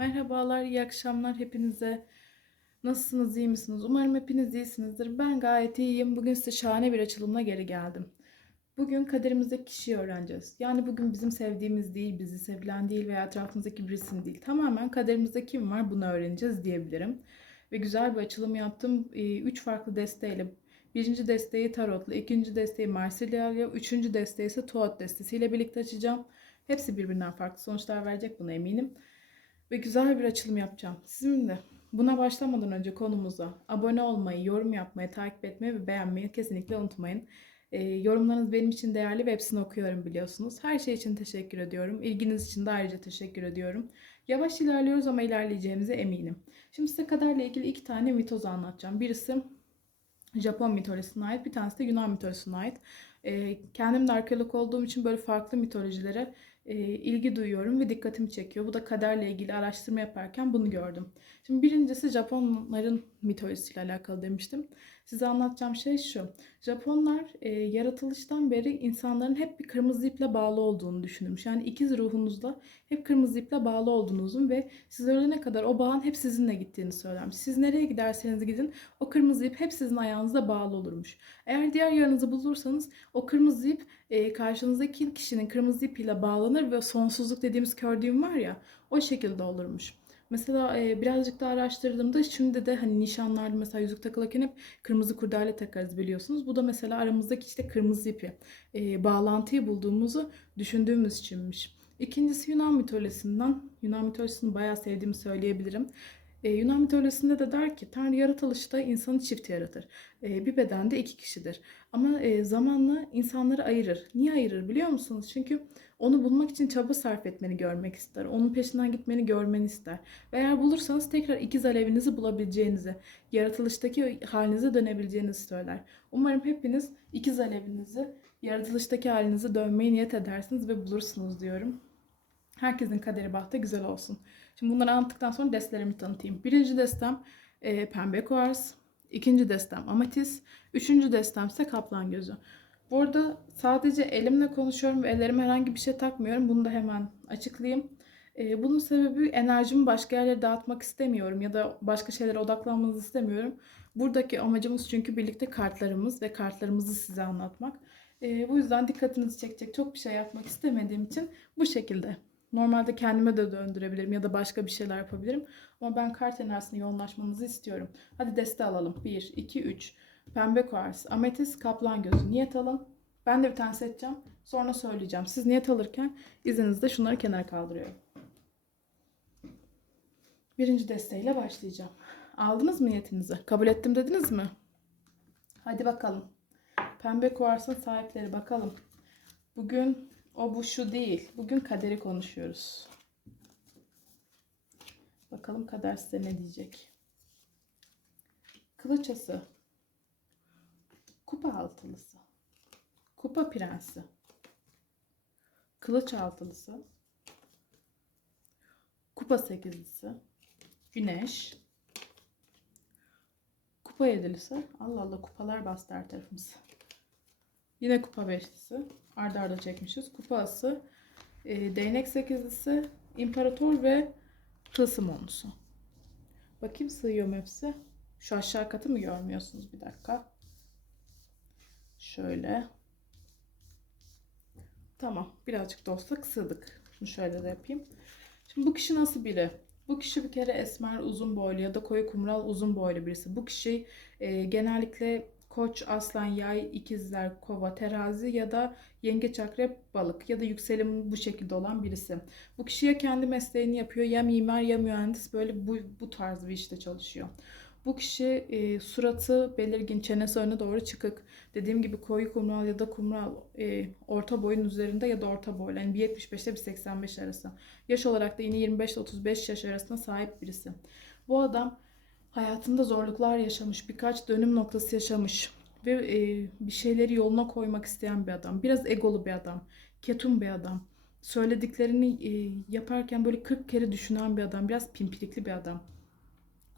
Merhabalar, iyi akşamlar hepinize. Nasılsınız, iyi misiniz? Umarım hepiniz iyisinizdir. Ben gayet iyiyim. Bugün size şahane bir açılımla geri geldim. Bugün kaderimizdeki kişiyi öğreneceğiz. Yani bugün bizim sevdiğimiz değil, bizi sevilen değil veya etrafımızdaki birisini değil. Tamamen kaderimizde kim var bunu öğreneceğiz diyebilirim. Ve güzel bir açılım yaptım. Ee, Üç farklı desteğiyle. Birinci desteği tarotla, ikinci desteği Marsilya, üçüncü desteği ise Tuat destesiyle birlikte açacağım. Hepsi birbirinden farklı sonuçlar verecek buna eminim ve güzel bir açılım yapacağım. Sizinle buna başlamadan önce konumuza abone olmayı, yorum yapmayı, takip etmeyi ve beğenmeyi kesinlikle unutmayın. Ee, yorumlarınız benim için değerli ve hepsini okuyorum biliyorsunuz. Her şey için teşekkür ediyorum. İlginiz için de ayrıca teşekkür ediyorum. Yavaş ilerliyoruz ama ilerleyeceğimize eminim. Şimdi size kaderle ilgili iki tane mitoz anlatacağım. Birisi Japon mitolojisine ait, bir tanesi de Yunan mitolojisine ait. Ee, kendim de arkeolog olduğum için böyle farklı mitolojilere e, ilgi duyuyorum ve dikkatimi çekiyor. Bu da kaderle ilgili araştırma yaparken bunu gördüm. Şimdi birincisi Japonların mitolojisiyle alakalı demiştim. Size anlatacağım şey şu. Japonlar e, yaratılıştan beri insanların hep bir kırmızı iple bağlı olduğunu düşünürmüş. Yani ikiz ruhunuzla hep kırmızı iple bağlı olduğunuzun ve siz ölene kadar o bağın hep sizinle gittiğini söylermiş. Siz nereye giderseniz gidin o kırmızı ip hep sizin ayağınıza bağlı olurmuş. Eğer diğer yarınızı bulursanız o kırmızı ip e, karşınızdaki kişinin kırmızı ipiyle bağlanır ve sonsuzluk dediğimiz kör var ya o şekilde olurmuş. Mesela e, birazcık daha araştırdığımda şimdi de hani nişanlarda mesela yüzük takılırken hep kırmızı kurdele takarız biliyorsunuz. Bu da mesela aramızdaki işte kırmızı ipi e, bağlantıyı bulduğumuzu düşündüğümüz içinmiş. İkincisi Yunan mitolojisinden. Yunan mitolojisini bayağı sevdiğimi söyleyebilirim. E, Yunan mitolojisinde de der ki Tanrı yaratılışta insanı çift yaratır. E, bir bedende iki kişidir. Ama e, zamanla insanları ayırır. Niye ayırır biliyor musunuz? Çünkü onu bulmak için çaba sarf etmeni görmek ister. Onun peşinden gitmeni görmeni ister. Ve eğer bulursanız tekrar ikiz alevinizi bulabileceğinizi, yaratılıştaki halinize dönebileceğinizi söyler. Umarım hepiniz ikiz alevinizi, yaratılıştaki halinize dönmeyi niyet edersiniz ve bulursunuz diyorum. Herkesin kaderi bahtı güzel olsun. Şimdi bunları anlattıktan sonra destlerimi tanıtayım. Birinci destem e, pembe kuars. ikinci destem ametis. Üçüncü destem ise kaplan gözü. Bu arada sadece elimle konuşuyorum ve ellerime herhangi bir şey takmıyorum. Bunu da hemen açıklayayım. E, bunun sebebi enerjimi başka yerlere dağıtmak istemiyorum ya da başka şeylere odaklanmanızı istemiyorum. Buradaki amacımız çünkü birlikte kartlarımız ve kartlarımızı size anlatmak. E, bu yüzden dikkatinizi çekecek çok bir şey yapmak istemediğim için bu şekilde. Normalde kendime de döndürebilirim ya da başka bir şeyler yapabilirim. Ama ben kart enerjisine yoğunlaşmanızı istiyorum. Hadi deste alalım. 1, 2, 3. Pembe kuars, ametis, kaplan gözü. Niyet alın. Ben de bir tane seçeceğim. Sonra söyleyeceğim. Siz niyet alırken izninizle şunları kenara kaldırıyorum. Birinci desteğiyle başlayacağım. Aldınız mı niyetinizi? Kabul ettim dediniz mi? Hadi bakalım. Pembe kuarsın sahipleri bakalım. Bugün o bu şu değil. Bugün kaderi konuşuyoruz. Bakalım kader size ne diyecek. Kılıçası. Kupa altılısı. Kupa prensi. Kılıç altılısı. Kupa sekizlisi. Güneş. Kupa yedilisi. Allah Allah kupalar bastı her tarafımız. Yine kupa beşlisi. Arda arda çekmişiz. Kupa ası. E, değnek sekizlisi. imparator ve tılsım onusu. Bakayım sığıyor mu hepsi? Şu aşağı katı mı görmüyorsunuz? Bir dakika. Şöyle. Tamam. Birazcık da olsa sığdık. Şunu şöyle de yapayım. Şimdi bu kişi nasıl biri? Bu kişi bir kere esmer, uzun boylu ya da koyu kumral uzun boylu birisi. Bu kişi e, genellikle koç, aslan, yay, ikizler, kova, terazi ya da yengeç, akrep, balık ya da yükselimi bu şekilde olan birisi. Bu kişi ya kendi mesleğini yapıyor ya mimar ya mühendis böyle bu, bu tarz bir işte çalışıyor. Bu kişi e, suratı belirgin, çenesi öne doğru çıkık. Dediğim gibi koyu kumral ya da kumral e, orta boyun üzerinde ya da orta boylu. Yani bir 75'te bir 85 arası. Yaş olarak da yine 25 ile 35 yaş arasında sahip birisi. Bu adam hayatında zorluklar yaşamış, birkaç dönüm noktası yaşamış ve e, bir şeyleri yoluna koymak isteyen bir adam. Biraz egolu bir adam, ketum bir adam. Söylediklerini e, yaparken böyle 40 kere düşünen bir adam, biraz pimpirikli bir adam.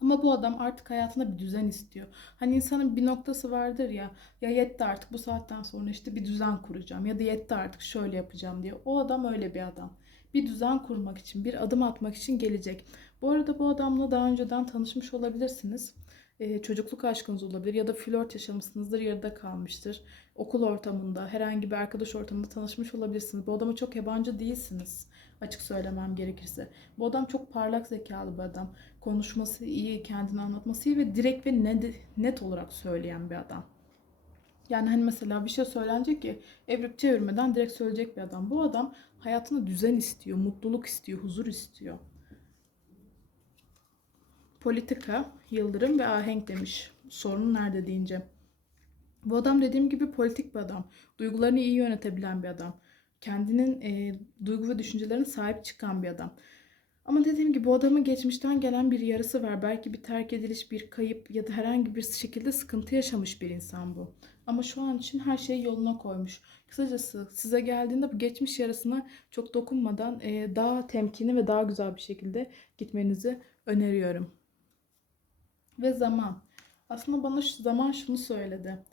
Ama bu adam artık hayatında bir düzen istiyor. Hani insanın bir noktası vardır ya, ya yetti artık bu saatten sonra işte bir düzen kuracağım ya da yetti artık şöyle yapacağım diye. O adam öyle bir adam. Bir düzen kurmak için, bir adım atmak için gelecek. Bu arada bu adamla daha önceden tanışmış olabilirsiniz. Ee, çocukluk aşkınız olabilir ya da flört yaşamışsınızdır, yarıda kalmıştır. Okul ortamında, herhangi bir arkadaş ortamında tanışmış olabilirsiniz. Bu adama çok yabancı değilsiniz. Açık söylemem gerekirse. Bu adam çok parlak zekalı bir adam. Konuşması iyi, kendini anlatması iyi ve direkt ve net, net olarak söyleyen bir adam. Yani hani mesela bir şey söylenecek ki evrip çevirmeden direkt söyleyecek bir adam. Bu adam hayatında düzen istiyor, mutluluk istiyor, huzur istiyor. Politika, yıldırım ve ahenk demiş. Sorun nerede deyince. Bu adam dediğim gibi politik bir adam. Duygularını iyi yönetebilen bir adam. Kendinin e, duygu ve düşüncelerine sahip çıkan bir adam. Ama dediğim gibi bu adamın geçmişten gelen bir yarısı var. Belki bir terk ediliş, bir kayıp ya da herhangi bir şekilde sıkıntı yaşamış bir insan bu. Ama şu an için her şeyi yoluna koymuş. Kısacası size geldiğinde bu geçmiş yarısına çok dokunmadan daha temkinli ve daha güzel bir şekilde gitmenizi öneriyorum. Ve zaman. Aslında bana şu zaman şunu söyledi.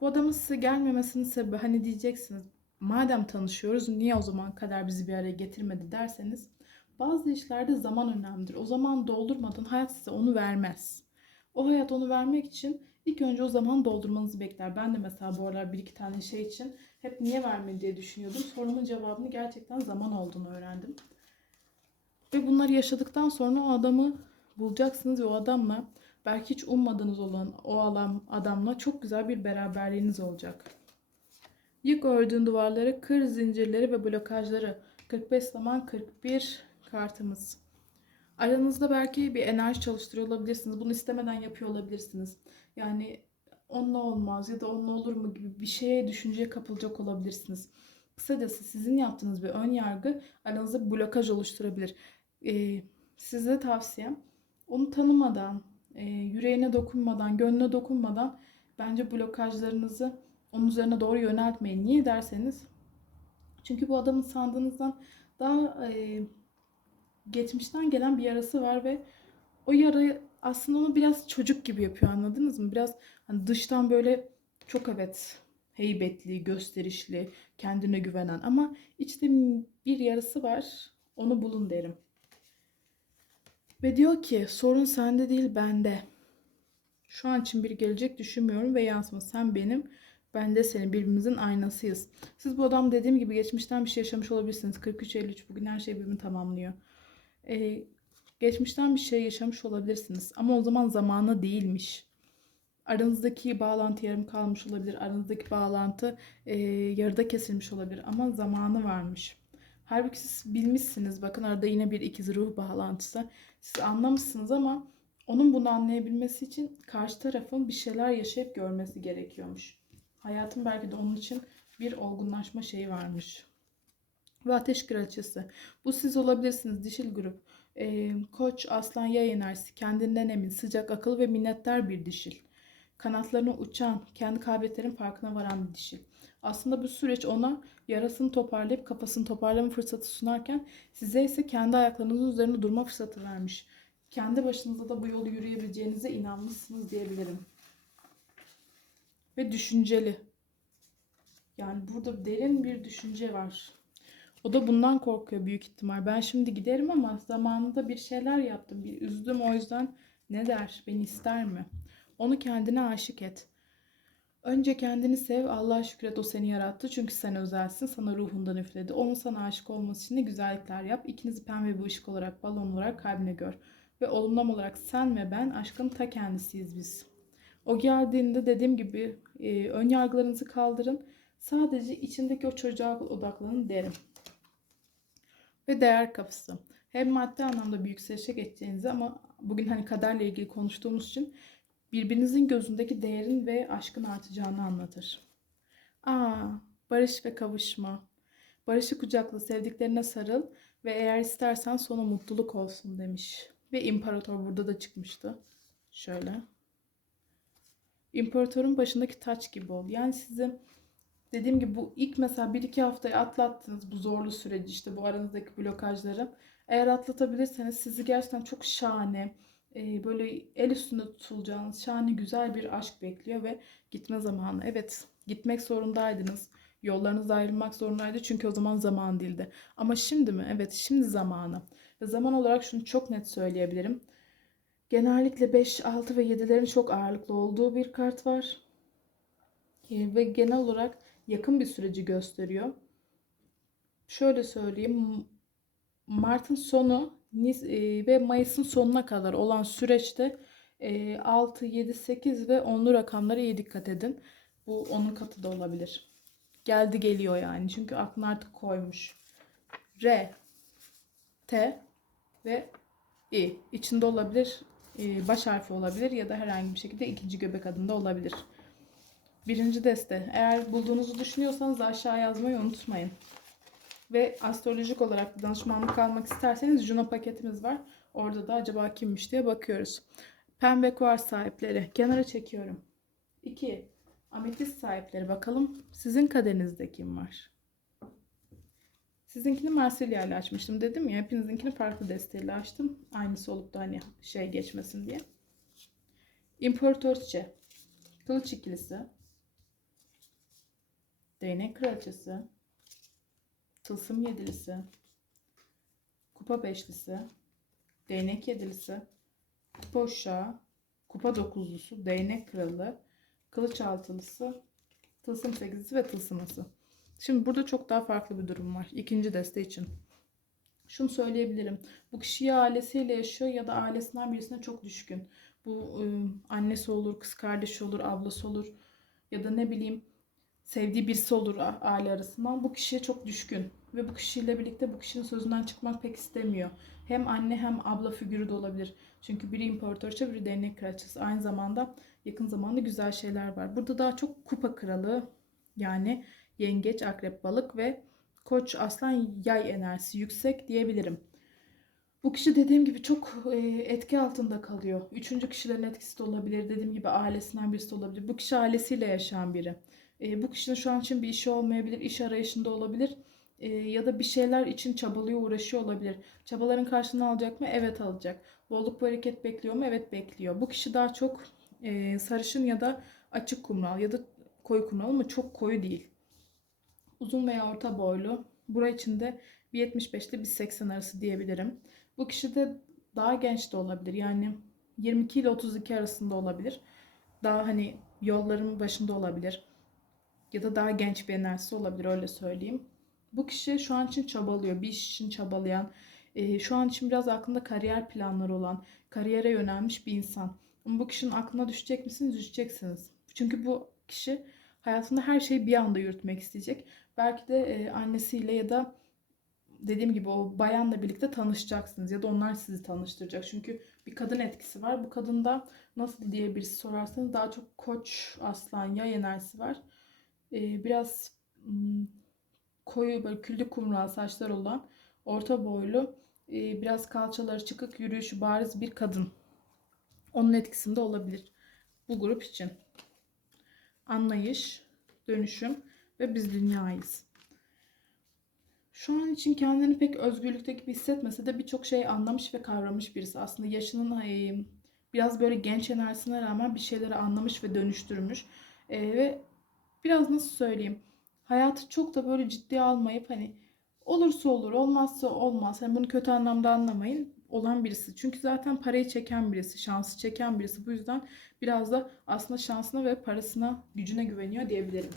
Bu adamın size gelmemesinin sebebi hani diyeceksiniz. Madem tanışıyoruz niye o zaman kadar bizi bir araya getirmedi derseniz bazı işlerde zaman önemlidir. O zaman doldurmadan hayat size onu vermez. O hayat onu vermek için ilk önce o zaman doldurmanızı bekler. Ben de mesela bu aralar bir iki tane şey için hep niye vermedi diye düşünüyordum. Sorumun cevabını gerçekten zaman olduğunu öğrendim. Ve bunları yaşadıktan sonra o adamı bulacaksınız ve o adamla belki hiç ummadığınız olan o adam, adamla çok güzel bir beraberliğiniz olacak. Yık ördüğün duvarları, kır zincirleri ve blokajları. 45 zaman 41 kartımız. Aranızda belki bir enerji çalıştırıyor olabilirsiniz. Bunu istemeden yapıyor olabilirsiniz. Yani onunla olmaz ya da onunla olur mu gibi bir şeye düşünceye kapılacak olabilirsiniz. Kısacası sizin yaptığınız bir ön yargı aranızda bir blokaj oluşturabilir. Ee, size tavsiyem onu tanımadan, e, yüreğine dokunmadan, gönlüne dokunmadan bence blokajlarınızı onun üzerine doğru yöneltmeyin. Niye derseniz çünkü bu adamın sandığınızdan daha e, geçmişten gelen bir yarası var ve o yarayı aslında onu biraz çocuk gibi yapıyor anladınız mı? Biraz hani dıştan böyle çok evet heybetli, gösterişli, kendine güvenen ama içte bir yarısı var. Onu bulun derim. Ve diyor ki sorun sende değil bende. Şu an için bir gelecek düşünmüyorum ve yansıma sen benim ben de senin birbirimizin aynasıyız. Siz bu adam dediğim gibi geçmişten bir şey yaşamış olabilirsiniz. 43-53 bugün her şey birbirini tamamlıyor. Ee, geçmişten bir şey yaşamış olabilirsiniz. Ama o zaman zamanı değilmiş. Aranızdaki bağlantı yarım kalmış olabilir. Aranızdaki bağlantı e, yarıda kesilmiş olabilir. Ama zamanı varmış. Halbuki siz bilmişsiniz. Bakın arada yine bir ikiz ruh bağlantısı. Siz anlamışsınız ama onun bunu anlayabilmesi için karşı tarafın bir şeyler yaşayıp görmesi gerekiyormuş. Hayatın belki de onun için bir olgunlaşma şeyi varmış. Ve ateş kraliçesi. Bu siz olabilirsiniz dişil grup. Ee, koç, aslan, yay enerjisi. Kendinden emin, sıcak, akıl ve minnettar bir dişil. Kanatlarını uçan, kendi kabiliyetlerin farkına varan bir dişil. Aslında bu süreç ona yarasını toparlayıp kafasını toparlama fırsatı sunarken size ise kendi ayaklarınızın üzerinde durma fırsatı vermiş. Kendi başınıza da bu yolu yürüyebileceğinize inanmışsınız diyebilirim. Ve düşünceli. Yani burada derin bir düşünce var. O da bundan korkuyor büyük ihtimal. Ben şimdi giderim ama zamanında bir şeyler yaptım. Bir üzdüm o yüzden ne der? Beni ister mi? Onu kendine aşık et. Önce kendini sev, Allah'a şükret o seni yarattı. Çünkü sen özelsin, sana ruhundan üfledi. Onun sana aşık olması için de güzellikler yap. İkinizi pembe bir ışık olarak, balon olarak kalbine gör. Ve olumlam olarak sen ve ben aşkın ta kendisiyiz biz. O geldiğinde dediğim gibi e, ön yargılarınızı kaldırın. Sadece içindeki o çocuğa odaklanın derim. Ve değer kapısı. Hem maddi anlamda bir yükselişe geçeceğinizi ama bugün hani kaderle ilgili konuştuğumuz için birbirinizin gözündeki değerin ve aşkın artacağını anlatır. Aa, barış ve kavuşma. Barışı kucakla sevdiklerine sarıl ve eğer istersen sonu mutluluk olsun demiş. Ve imparator burada da çıkmıştı. Şöyle. İmparatorun başındaki taç gibi ol. Yani sizi dediğim gibi bu ilk mesela 1-2 haftayı atlattınız bu zorlu süreci işte bu aranızdaki blokajları. Eğer atlatabilirseniz sizi gerçekten çok şahane, e, böyle el üstünde tutulacağınız şahane güzel bir aşk bekliyor ve gitme zamanı. Evet gitmek zorundaydınız. Yollarınız ayrılmak zorundaydı çünkü o zaman zaman değildi. Ama şimdi mi? Evet şimdi zamanı. Ve zaman olarak şunu çok net söyleyebilirim. Genellikle 5, 6 ve 7'lerin çok ağırlıklı olduğu bir kart var. Ve genel olarak yakın bir süreci gösteriyor. Şöyle söyleyeyim. Mart'ın sonu e, ve Mayıs'ın sonuna kadar olan süreçte e, 6, 7, 8 ve 10'lu rakamlara iyi dikkat edin. Bu onun katı da olabilir. Geldi geliyor yani. Çünkü aklına artık koymuş. R, T ve İ. İçinde olabilir. e, Baş harfi olabilir ya da herhangi bir şekilde ikinci göbek adında olabilir. Birinci deste. Eğer bulduğunuzu düşünüyorsanız aşağı yazmayı unutmayın. Ve astrolojik olarak danışmanlık almak isterseniz Juno paketimiz var. Orada da acaba kimmiş diye bakıyoruz. Pembe kuars sahipleri. Kenara çekiyorum. 2. Ametist sahipleri. Bakalım sizin kaderinizde kim var? Sizinkini Marsilya ile açmıştım dedim ya. Hepinizinkini farklı desteğiyle açtım. Aynısı olup da hani şey geçmesin diye. İmparatorçe. Kılıç ikilisi. Değnek kraliçesi. Tılsım yedilisi. Kupa beşlisi. Değnek yedilisi. Kupa uşağı. Kupa dokuzlusu. Değnek kralı. Kılıç altılısı. Tılsım sekizlisi ve tılsıması. Şimdi burada çok daha farklı bir durum var. İkinci deste için. Şunu söyleyebilirim. Bu kişi ya ailesiyle yaşıyor ya da ailesinden birisine çok düşkün. Bu ıı, annesi olur, kız kardeşi olur, ablası olur ya da ne bileyim sevdiği birisi olur aile arasından. Bu kişiye çok düşkün ve bu kişiyle birlikte bu kişinin sözünden çıkmak pek istemiyor. Hem anne hem abla figürü de olabilir. Çünkü biri imparatorça biri değnek kraliçesi. Aynı zamanda yakın zamanda güzel şeyler var. Burada daha çok kupa kralı yani yengeç, akrep, balık ve koç, aslan, yay enerjisi yüksek diyebilirim. Bu kişi dediğim gibi çok e, etki altında kalıyor. Üçüncü kişilerin etkisi de olabilir. Dediğim gibi ailesinden birisi de olabilir. Bu kişi ailesiyle yaşayan biri. E, bu kişinin şu an için bir işi olmayabilir, iş arayışında olabilir. E, ya da bir şeyler için çabalıyor, uğraşıyor olabilir. Çabaların karşılığını alacak mı? Evet alacak. Bolluk bereket bekliyor mu? Evet bekliyor. Bu kişi daha çok e, sarışın ya da açık kumral ya da koyu kumral ama çok koyu değil. Uzun veya orta boylu. Bura içinde bir 75 ile bir 80 arası diyebilirim. Bu kişi de daha genç de olabilir. Yani 22 ile 32 arasında olabilir. Daha hani yolların başında olabilir. Ya da daha genç bir enerjisi olabilir öyle söyleyeyim. Bu kişi şu an için çabalıyor. Bir iş için çabalayan, e, şu an için biraz aklında kariyer planları olan, kariyere yönelmiş bir insan. Bu kişinin aklına düşecek misiniz? Düşeceksiniz. Çünkü bu kişi hayatında her şeyi bir anda yürütmek isteyecek. Belki de e, annesiyle ya da dediğim gibi o bayanla birlikte tanışacaksınız ya da onlar sizi tanıştıracak. Çünkü bir kadın etkisi var. Bu kadında nasıl diye birisi sorarsanız daha çok koç, aslan, yay enerjisi var. Ee, biraz koyu böyle küllü kumral saçlar olan orta boylu e, biraz kalçaları çıkık yürüyüşü bariz bir kadın. Onun etkisinde olabilir bu grup için. Anlayış, dönüşüm ve biz dünyayız. Şu an için kendini pek özgürlükte gibi hissetmese de birçok şey anlamış ve kavramış birisi. Aslında yaşının e, biraz böyle genç enerjisine rağmen bir şeyleri anlamış ve dönüştürmüş. E, ve biraz nasıl söyleyeyim hayatı çok da böyle ciddiye almayıp hani olursa olur olmazsa olmaz. Hani bunu kötü anlamda anlamayın olan birisi. Çünkü zaten parayı çeken birisi, şansı çeken birisi. Bu yüzden biraz da aslında şansına ve parasına, gücüne güveniyor diyebilirim.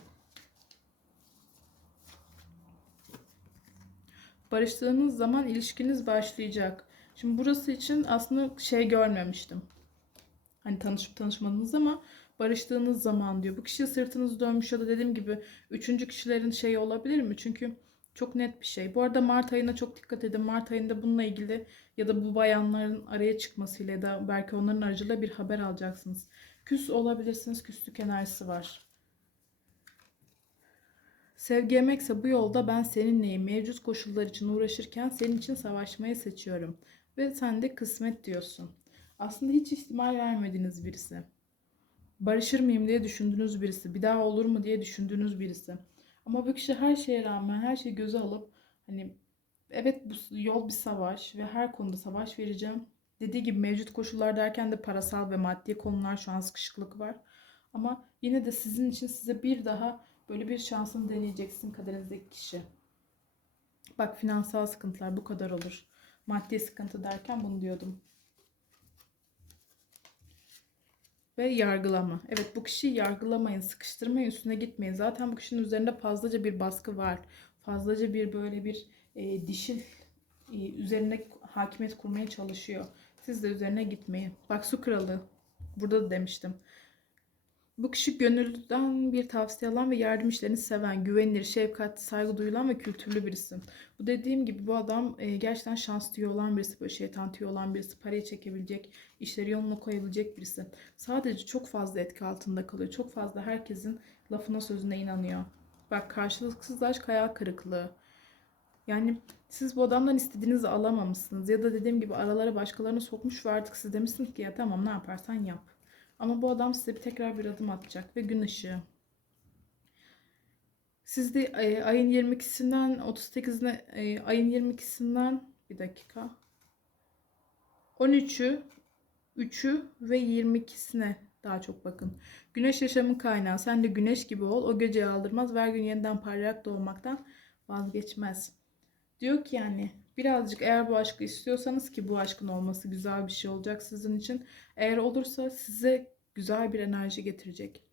Barıştığınız zaman ilişkiniz başlayacak. Şimdi burası için aslında şey görmemiştim. Hani tanışıp tanışmadınız ama barıştığınız zaman diyor. Bu kişi sırtınızı dönmüş ya da dediğim gibi üçüncü kişilerin şeyi olabilir mi? Çünkü çok net bir şey. Bu arada Mart ayına çok dikkat edin. Mart ayında bununla ilgili ya da bu bayanların araya çıkmasıyla ya da belki onların aracılığıyla bir haber alacaksınız. Küs olabilirsiniz. Küslük enerjisi var. Sevgi emekse bu yolda ben seninleyim. Mevcut koşullar için uğraşırken senin için savaşmayı seçiyorum. Ve sen de kısmet diyorsun. Aslında hiç ihtimal vermediğiniz birisi. Barışır mıyım diye düşündüğünüz birisi. Bir daha olur mu diye düşündüğünüz birisi. Ama bu kişi her şeye rağmen her şeyi göze alıp hani evet bu yol bir savaş ve her konuda savaş vereceğim. Dediği gibi mevcut koşullar derken de parasal ve maddi konular şu an sıkışıklık var. Ama yine de sizin için size bir daha böyle bir şansını deneyeceksin kaderinizdeki kişi. Bak finansal sıkıntılar bu kadar olur. Maddi sıkıntı derken bunu diyordum. Ve yargılama. Evet bu kişiyi yargılamayın, sıkıştırmayın, üstüne gitmeyin. Zaten bu kişinin üzerinde fazlaca bir baskı var. Fazlaca bir böyle bir e, dişil e, üzerine hakimiyet kurmaya çalışıyor. Siz de üzerine gitmeyin. Bak su kralı. Burada da demiştim. Bu kişi gönülden bir tavsiye alan ve yardım işlerini seven, güvenilir, şefkatli, saygı duyulan ve kültürlü birisi. Bu dediğim gibi bu adam e, gerçekten şans tüyü olan birisi, böyle şeytan tüyü olan birisi, parayı çekebilecek, işleri yoluna koyabilecek birisi. Sadece çok fazla etki altında kalıyor. Çok fazla herkesin lafına sözüne inanıyor. Bak karşılıksız aşk hayal kırıklığı. Yani siz bu adamdan istediğinizi alamamışsınız. Ya da dediğim gibi aralara başkalarını sokmuş ve artık siz demişsiniz ki ya tamam ne yaparsan yap. Ama bu adam size bir tekrar bir adım atacak ve gün ışığı. Siz de e, ayın 22'sinden 38'ine e, ayın 22'sinden bir dakika 13'ü 3'ü ve 22'sine daha çok bakın. Güneş yaşamın kaynağı. Sen de güneş gibi ol. O geceyi aldırmaz. Ver gün yeniden parlayarak doğmaktan vazgeçmez. Diyor ki yani birazcık eğer bu aşkı istiyorsanız ki bu aşkın olması güzel bir şey olacak sizin için. Eğer olursa size güzel bir enerji getirecek.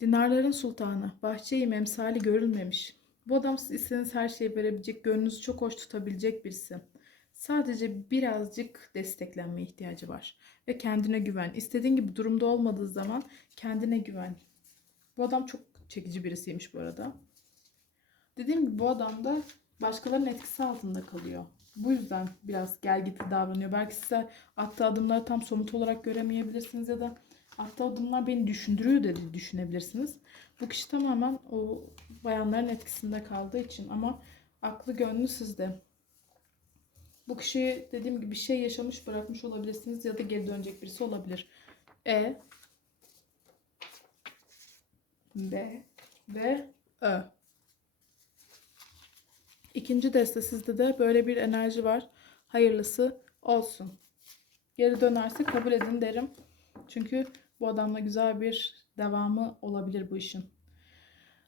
Dinarların sultanı, bahçeyi memsali görülmemiş. Bu adam istediğiniz her şeyi verebilecek, gönlünüzü çok hoş tutabilecek birisi. Sadece birazcık desteklenmeye ihtiyacı var. Ve kendine güven. İstediğin gibi durumda olmadığı zaman kendine güven. Bu adam çok çekici birisiymiş bu arada. Dediğim gibi bu adam da başkalarının etkisi altında kalıyor. Bu yüzden biraz gel gitli davranıyor. Belki size attığı adımları tam somut olarak göremeyebilirsiniz ya da attığı adımlar beni düşündürüyor dedi düşünebilirsiniz. Bu kişi tamamen o bayanların etkisinde kaldığı için ama aklı gönlü sizde. Bu kişi dediğim gibi bir şey yaşamış bırakmış olabilirsiniz ya da geri dönecek birisi olabilir. E B ve Ö. İkinci deste sizde de böyle bir enerji var. Hayırlısı olsun. Geri dönerse kabul edin derim. Çünkü bu adamla güzel bir devamı olabilir bu işin.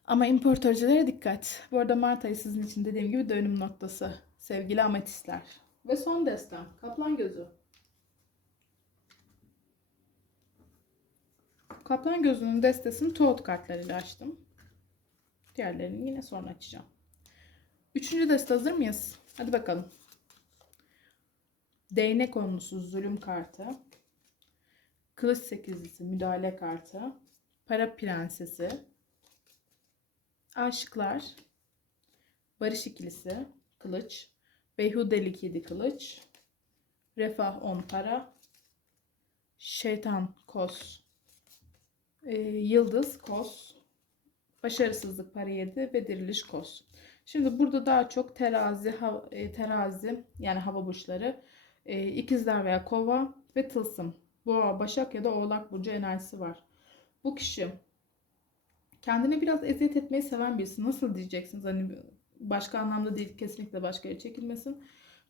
Ama importörcülere dikkat. Bu arada Mart ayı sizin için dediğim gibi dönüm noktası. Sevgili ametistler. Ve son destem. Kaplan gözü. Kaplan gözünün destesini Toad kartlarıyla açtım. Diğerlerini yine sonra açacağım. Üçüncü deste hazır mıyız? Hadi bakalım. Değnek onlusu zulüm kartı. Kılıç sekizlisi müdahale kartı. Para prensesi. Aşıklar. Barış ikilisi. Kılıç. Beyhudelik yedi kılıç. Refah on para. Şeytan kos. Ee, yıldız kos. Başarısızlık para yedi ve diriliş kos. Şimdi burada daha çok terazi, hava, e, terazi yani hava burçları, e, ikizler veya kova ve tılsım. Boğa, başak ya da oğlak burcu enerjisi var. Bu kişi kendine biraz eziyet etmeyi seven birisi. Nasıl diyeceksiniz? Hani başka anlamda değil kesinlikle başka yere çekilmesin.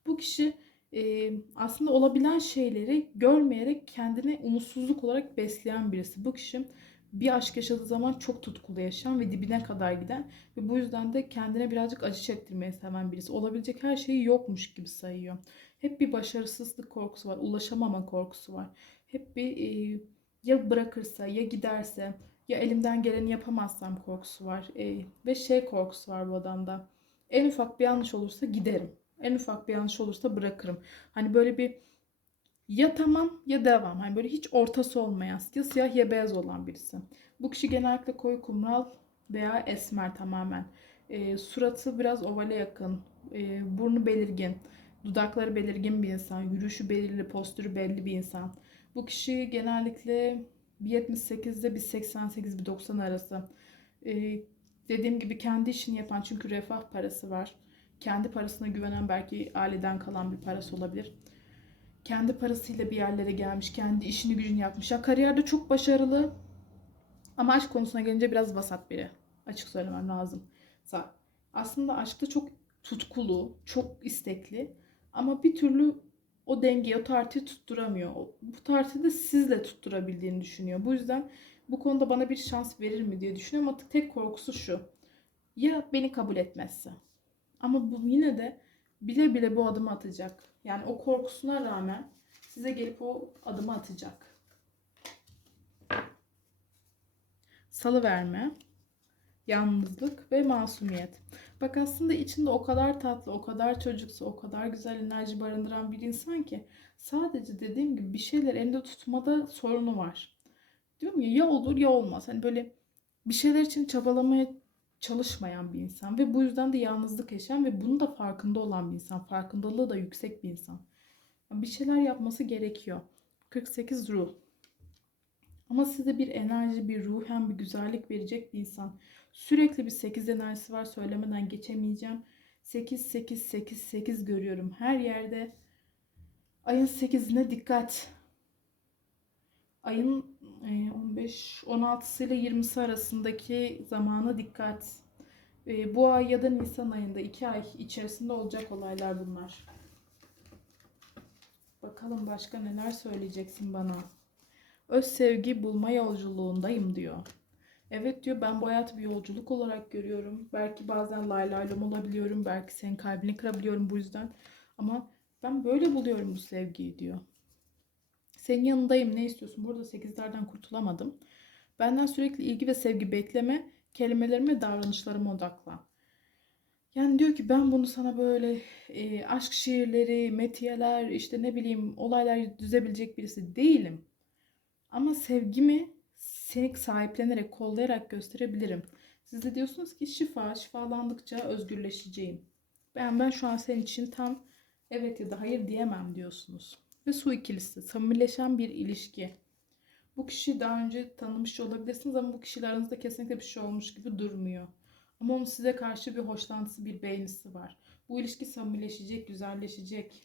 Bu kişi e, aslında olabilen şeyleri görmeyerek kendini umutsuzluk olarak besleyen birisi. Bu kişi bir aşk yaşadığı zaman çok tutkulu yaşayan ve dibine kadar giden ve bu yüzden de kendine birazcık acı çektirmeyi seven birisi. Olabilecek her şeyi yokmuş gibi sayıyor. Hep bir başarısızlık korkusu var, ulaşamama korkusu var. Hep bir e, ya bırakırsa ya giderse ya elimden geleni yapamazsam korkusu var. E, ve şey korkusu var bu adamda. En ufak bir yanlış olursa giderim. En ufak bir yanlış olursa bırakırım. Hani böyle bir ya tamam ya devam. Hani böyle hiç ortası olmayan, ya siyah ya beyaz olan birisi. Bu kişi genellikle koyu kumral veya esmer tamamen. E, suratı biraz ovale yakın. E, burnu belirgin. Dudakları belirgin bir insan. Yürüyüşü belirli, postürü belli bir insan. Bu kişi genellikle 1.78'de 1.88 bir 90 arası. E, dediğim gibi kendi işini yapan çünkü refah parası var. Kendi parasına güvenen belki aileden kalan bir parası olabilir kendi parasıyla bir yerlere gelmiş, kendi işini gücünü yapmış. Ya kariyerde çok başarılı ama aşk konusuna gelince biraz vasat biri. Açık söylemem lazım. Aslında aşkta çok tutkulu, çok istekli ama bir türlü o dengeyi, o tartıyı tutturamıyor. Bu tartıyı da sizle tutturabildiğini düşünüyor. Bu yüzden bu konuda bana bir şans verir mi diye düşünüyorum ama tek korkusu şu. Ya beni kabul etmezse? Ama bu yine de bile bile bu adımı atacak. Yani o korkusuna rağmen size gelip o adımı atacak. Salı verme, yalnızlık ve masumiyet. Bak aslında içinde o kadar tatlı, o kadar çocuksu, o kadar güzel enerji barındıran bir insan ki sadece dediğim gibi bir şeyler elinde tutmada sorunu var. Diyorum ya ya olur ya olmaz. Hani böyle bir şeyler için çabalamaya çalışmayan bir insan ve bu yüzden de yalnızlık yaşayan ve bunun da farkında olan bir insan. Farkındalığı da yüksek bir insan. Yani bir şeyler yapması gerekiyor. 48 ruh. Ama size bir enerji, bir ruhen bir güzellik verecek bir insan. Sürekli bir 8 enerjisi var söylemeden geçemeyeceğim. 8 8 8 8 görüyorum her yerde. Ayın 8'ine dikkat. Ayın e, 15 16'sı ile 20'si arasındaki zamana dikkat. E, Bu ay ya da Nisan ayında 2 ay içerisinde olacak olaylar bunlar. Bakalım başka neler söyleyeceksin bana. Öz sevgi bulma yolculuğundayım diyor. Evet diyor ben bu hayatı bir yolculuk olarak görüyorum. Belki bazen lay olabiliyorum. Belki senin kalbini kırabiliyorum bu yüzden. Ama ben böyle buluyorum bu sevgiyi diyor. Senin yanındayım ne istiyorsun? Burada sekizlerden kurtulamadım. Benden sürekli ilgi ve sevgi bekleme. Kelimelerime davranışlarıma odaklan. Yani diyor ki ben bunu sana böyle e, aşk şiirleri, metiyeler, işte ne bileyim olaylar düzebilecek birisi değilim. Ama sevgimi seni sahiplenerek, kollayarak gösterebilirim. Siz de diyorsunuz ki şifa, şifalandıkça özgürleşeceğim. Ben ben şu an senin için tam evet ya da hayır diyemem diyorsunuz. Ve su ikilisi, samimileşen bir ilişki. Bu kişiyi daha önce tanımış olabilirsiniz ama bu kişiyle aranızda kesinlikle bir şey olmuş gibi durmuyor. Ama onun size karşı bir hoşlantısı, bir beğenisi var. Bu ilişki samimileşecek, güzelleşecek.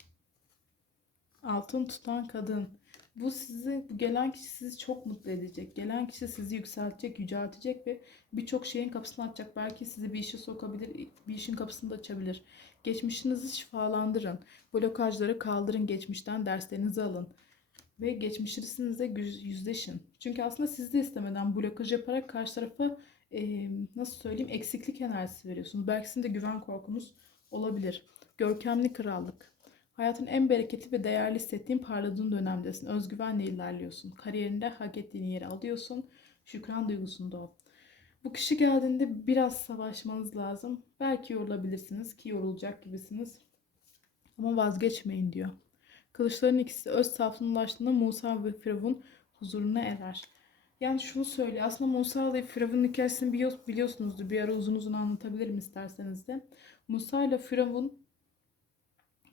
Altın tutan kadın. Bu sizi, bu gelen kişi sizi çok mutlu edecek. Gelen kişi sizi yükseltecek, yüceltecek ve birçok şeyin kapısını açacak. Belki sizi bir işe sokabilir, bir işin kapısını da açabilir. Geçmişinizi şifalandırın. Blokajları kaldırın, geçmişten derslerinizi alın. Ve geçmişinizle yüz- yüzleşin. Çünkü aslında siz de istemeden blokaj yaparak karşı tarafa e, nasıl söyleyeyim eksiklik enerjisi veriyorsunuz. Belki sizin de güven korkunuz olabilir. Görkemli krallık. Hayatın en bereketli ve değerli hissettiğin parladığın dönemdesin. Özgüvenle ilerliyorsun. Kariyerinde hak ettiğin yeri alıyorsun. Şükran duygusunda ol. Bu kişi geldiğinde biraz savaşmanız lazım. Belki yorulabilirsiniz ki yorulacak gibisiniz. Ama vazgeçmeyin diyor. Kılıçların ikisi öz saflığına ulaştığında Musa ve Firavun huzuruna erer. Yani şunu söylüyor. Aslında Musa ile Firavun'un hikayesini biliyor- biliyorsunuzdur. Bir ara uzun uzun anlatabilirim isterseniz de. Musa ile Firavun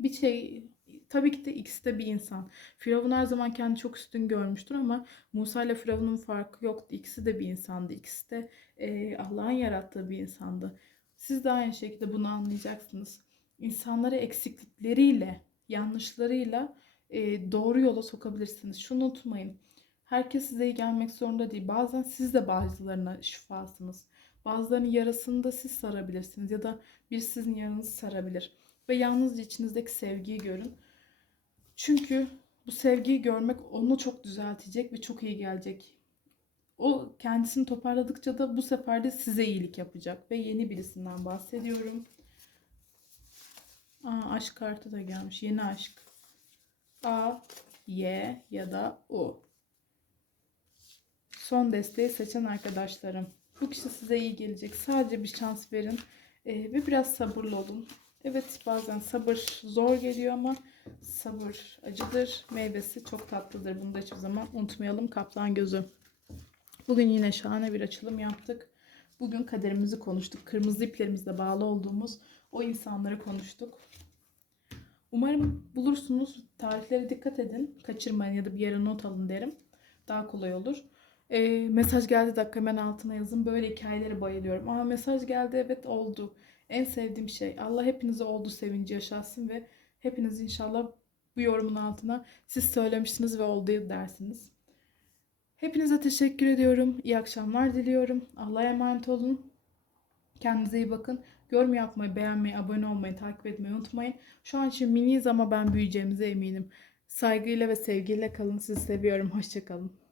bir şey tabii ki de ikisi de bir insan. Firavun her zaman kendini çok üstün görmüştür ama Musa ile Firavun'un farkı yoktu. İkisi de bir insandı. İkisi de e, Allah'ın yarattığı bir insandı. Siz de aynı şekilde bunu anlayacaksınız. İnsanları eksiklikleriyle, yanlışlarıyla e, doğru yola sokabilirsiniz. Şunu unutmayın. Herkes size iyi gelmek zorunda değil. Bazen siz de bazılarına şifasınız. Bazılarının yarasını da siz sarabilirsiniz ya da bir sizin yaranızı sarabilir. Ve yalnızca içinizdeki sevgiyi görün. Çünkü bu sevgiyi görmek onu çok düzeltecek ve çok iyi gelecek. O kendisini toparladıkça da bu sefer de size iyilik yapacak. Ve yeni birisinden bahsediyorum. Aa, aşk kartı da gelmiş. Yeni aşk. A, Y ya da U. Son desteği seçen arkadaşlarım. Bu kişi size iyi gelecek. Sadece bir şans verin. Ee, ve biraz sabırlı olun. Evet bazen sabır zor geliyor ama sabır acıdır. Meyvesi çok tatlıdır. Bunu da hiçbir zaman unutmayalım. Kaplan gözü. Bugün yine şahane bir açılım yaptık. Bugün kaderimizi konuştuk. Kırmızı iplerimizle bağlı olduğumuz o insanları konuştuk. Umarım bulursunuz. Tarihlere dikkat edin. Kaçırmayın ya da bir yere not alın derim. Daha kolay olur. Ee, mesaj geldi dakika hemen altına yazın. Böyle hikayelere bayılıyorum. Ama mesaj geldi evet oldu. En sevdiğim şey. Allah hepinize oldu sevinci yaşatsın ve hepiniz inşallah bu yorumun altına siz söylemişsiniz ve oldu dersiniz. Hepinize teşekkür ediyorum. İyi akşamlar diliyorum. Allah'a emanet olun. Kendinize iyi bakın. Yorum yapmayı, beğenmeyi, abone olmayı, takip etmeyi unutmayın. Şu an için miniyiz ama ben büyüyeceğimize eminim. Saygıyla ve sevgiyle kalın. Sizi seviyorum. Hoşçakalın.